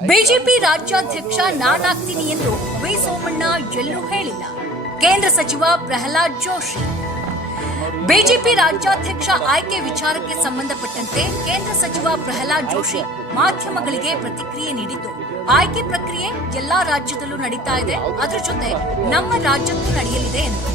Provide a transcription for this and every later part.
BJP ರಾಜ್ಯಾಧ್ಯಕ್ಷ ನಾನಾಗ್ತೀನಿ ಎಂದು V Somanna ಎಲ್ಲೂ ಹೇಳಿಲ್ಲ. ಕೇಂದ್ರ ಸಚಿವ ಪ್ರಹ್ಲಾದ್ ಜೋಶಿ. ಬಿಜೆಪಿ ರಾಜ್ಯಾಧ್ಯಕ್ಷ ಆಯ್ಕೆ ವಿಚಾರಕ್ಕೆ ಸಂಬಂಧಪಟ್ಟಂತೆ ಕೇಂದ್ರ ಸಚಿವ ಪ್ರಹ್ಲಾದ್ ಜೋಶಿ ಮಾಧ್ಯಮಗಳಿಗೆ ಪ್ರತಿಕ್ರಿಯೆ ನೀಡಿದ್ದು, ಆಯ್ಕೆ ಪ್ರಕ್ರಿಯೆ ಎಲ್ಲಾ ರಾಜ್ಯದಲ್ಲೂ ನಡೀತಾ ಇದೆ. ಅದರ ಜೊತೆ ನಮ್ಮ ರಾಜ್ಯಕ್ಕೂ ನಡೆಯಲಿದೆ ಎಂದು.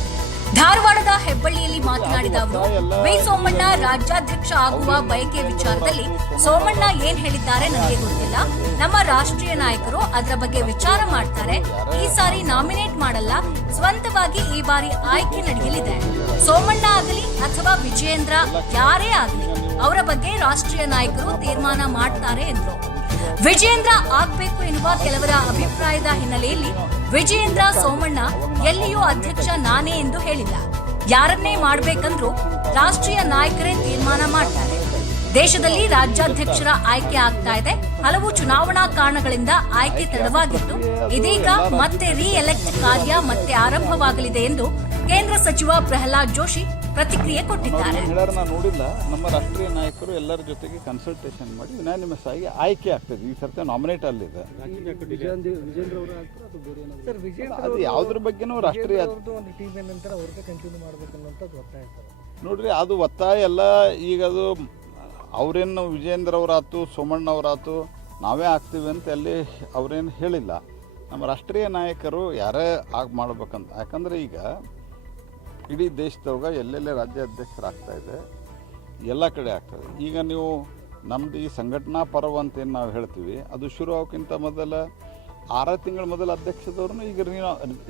ಧಾರವಾಡದ ಹೆಬ್ಬಳ್ಳಿಯಲ್ಲಿ ಮಾತನಾಡಿದ ಅವರು ವೈ ಸೋಮಣ್ಣ ರಾಜ್ಯಾಧ್ಯಕ್ಷ ಆಗುವ ಬಯಕೆ ವಿಚಾರದಲ್ಲಿ ಸೋಮಣ್ಣ ಏನ್ ಹೇಳಿದ್ದಾರೆ ನನಗೆ ಗೊತ್ತಿಲ್ಲ. ನಮ್ಮ ರಾಷ್ಟ್ರೀಯ ನಾಯಕರು ಅದರ ಬಗ್ಗೆ ವಿಚಾರ ಮಾಡ್ತಾರೆ. ಈ ಸಾರಿ ನಾಮಿನೇಟ್ ಮಾಡಲ್ಲ. ಸ್ವಂತವಾಗಿ ಈ ಬಾರಿ ಆಯ್ಕೆ ನಡೆಯಲಿದೆ. ಸೋಮಣ್ಣ ಆಗಲಿ ಅಥವಾ ವಿಜಯೇಂದ್ರ ಯಾರೇ ಆಗಲಿ, ಅವರ ಬಗ್ಗೆ ರಾಷ್ಟ್ರೀಯ ನಾಯಕರು ತೀರ್ಮಾನ ಮಾಡ್ತಾರೆ ಎಂದರು. ವಿಜಯೇಂದ್ರ ಆಗ್ಬೇಕು ಎನ್ನುವ ಕೆಲವರ ಅಭಿಪ್ರಾಯದ ಹಿನ್ನೆಲೆಯಲ್ಲಿ ವಿಜಯೇಂದ್ರ ಸೋಮಣ್ಣ ಎಲ್ಲಿಯೂ ಅಧ್ಯಕ್ಷ ನಾನೇ ಎಂದು ಹೇಳಿಲ್ಲ. ಯಾರನ್ನೇ ಮಾಡ್ಬೇಕಂದ್ರೂ ರಾಷ್ಟ್ರೀಯ ನಾಯಕರೇ ತೀರ್ಮಾನ ಮಾಡ್ತಾರೆ. ದೇಶದಲ್ಲಿ ರಾಜ್ಯಾಧ್ಯಕ್ಷರ ಆಯ್ಕೆ ಆಗ್ತಾ ಇದೆ. ಹಲವು ಚುನಾವಣಾ ಕಾರಣಗಳಿಂದ ಆಯ್ಕೆ ತಡವಾಗಿತ್ತು ಇದೀಗ ಮತ್ತೆ ರೀ ಎಲೆಕ್ಟ್ ಕಾರ್ಯ ಮತ್ತೆ ಆರಂಭವಾಗಲಿದೆ ಎಂದು ಕೇಂದ್ರ ಸಚಿವ ಪ್ರಹ್ಲಾದ್ ಜೋಶಿ ಪ್ರತಿಕ್ರಿಯೆ ಕೊಟ್ಟಿದ್ದಾರೆ. ಮಹಿಳೆಯರನ್ನ ನಾನು ನೋಡಿಲ್ಲ ನಮ್ಮ ರಾಷ್ಟ್ರೀಯ ನಾಯಕರು ಎಲ್ಲರ ಜೊತೆಗೆ ಕನ್ಸಲ್ಟೇಷನ್ ಮಾಡಿ ಯುನಾನಿಮಸ್ ಆಗಿ ಆಯ್ಕೆ ಆಗ್ತದೆ. ಈ ಸರ್ತಿ ನಾಮಿನೇಟ್ ಅಲ್ಲಿದೆ. ಸರ್ ವಿಜೇಂದ್ರ ಅದು ಯಾವ್ದ್ರ ಬಗ್ಗೆನೂ ರಾಷ್ಟ್ರೀಯ ನೋಡ್ರಿ ಅದು ಒತ್ತಾಯ ಎಲ್ಲ ಈಗ ಅದು ಅವರೇನು ವಿಜೇಂದ್ರ ಅವರಾತು ಸೋಮಣ್ಣ ಅವರಾತು ನಾವೇ ಆಗ್ತೀವಿ ಅಂತ ಅಲ್ಲಿ ಅವರೇನು ಹೇಳಿಲ್ಲ. ನಮ್ಮ ರಾಷ್ಟ್ರೀಯ ನಾಯಕರು ಯಾರೇ ಆಗಿ ಮಾಡ್ಬೇಕಂತ. ಯಾಕಂದ್ರೆ ಈಗ ಇಡೀ ದೇಶದವಾಗ ಎಲ್ಲೆಲ್ಲೇ ರಾಜ್ಯಾಧ್ಯಕ್ಷರಾಗ್ತಾ ಇದೆ, ಎಲ್ಲ ಕಡೆ ಆಗ್ತದೆ ಈಗ ನೀವು ನಮ್ಮದು ಈ ಸಂಘಟನಾ ಪರ್ವ ಅಂತ ಏನು ನಾವು ಹೇಳ್ತೀವಿ, ಅದು ಶುರು ಆಗೋಕ್ಕಿಂತ ಮೊದಲ ಆರು ತಿಂಗಳ ಮೊದಲ ಅಧ್ಯಕ್ಷದವ್ರನ್ನ ಈಗ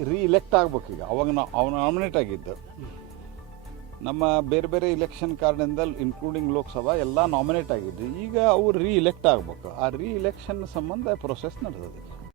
ರೀ ಇಲೆಕ್ಟ್ ಆಗ್ಬೇಕು ಈಗ. ಅವಾಗ ನಾವು ಅವನು ನಾಮಿನೇಟ್ ಆಗಿದ್ದು. ನಮ್ಮ ಬೇರೆ ಬೇರೆ ಇಲೆಕ್ಷನ್ ಕಾರಣದಿಂದ ಇನ್ಕ್ಲೂಡಿಂಗ್ ಲೋಕಸಭಾ, ಎಲ್ಲ ನಾಮಿನೇಟ್ ಆಗಿದ್ದು. ಈಗ ಅವ್ರು ರೀ ಇಲೆಕ್ಟ್ ಆಗ್ಬೇಕು. ಆ ರೀ ಇಲೆಕ್ಷನ್ ಸಂಬಂಧ ಪ್ರೊಸೆಸ್ ನಡೆದಿದೆ.